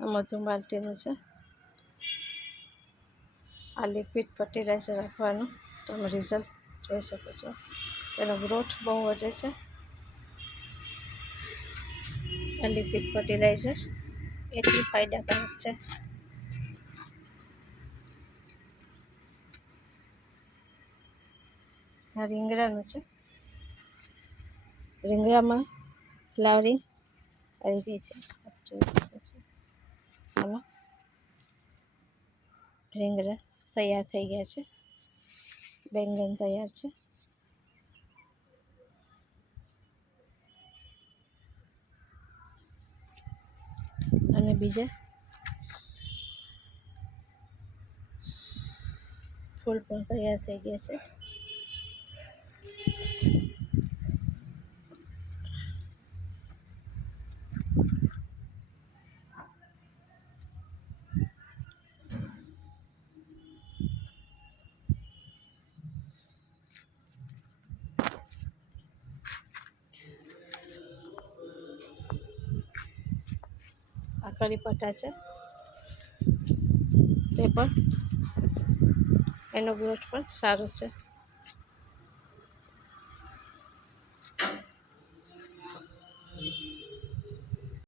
આ મધુ માલતીનું છે. આ લિક્વિડ ફર્ટિલાઇઝર રાખવાનું તમે રિઝલ્ટ જોઈ શકો છો. એનો ગ્રોથ બહુ વધે છે. આ લિક્વિડ ફર્ટિલાઇઝર એટલી ફાયદાકારક છે. આ રીંગણાનું છે. રીંગણામાં ફ્લાવરિંગ આવી ગઈ છે. જોઈ શકો છો. આમાં રીંગણા તૈયાર થઈ ગયા છે. બેંગન તૈયાર છે. અને બીજા ફૂલ પણ તૈયાર થઈ ગયા છે. આ કરી પત્તા છે. તે પણ એનો ગ્રોથ પણ સારો છે.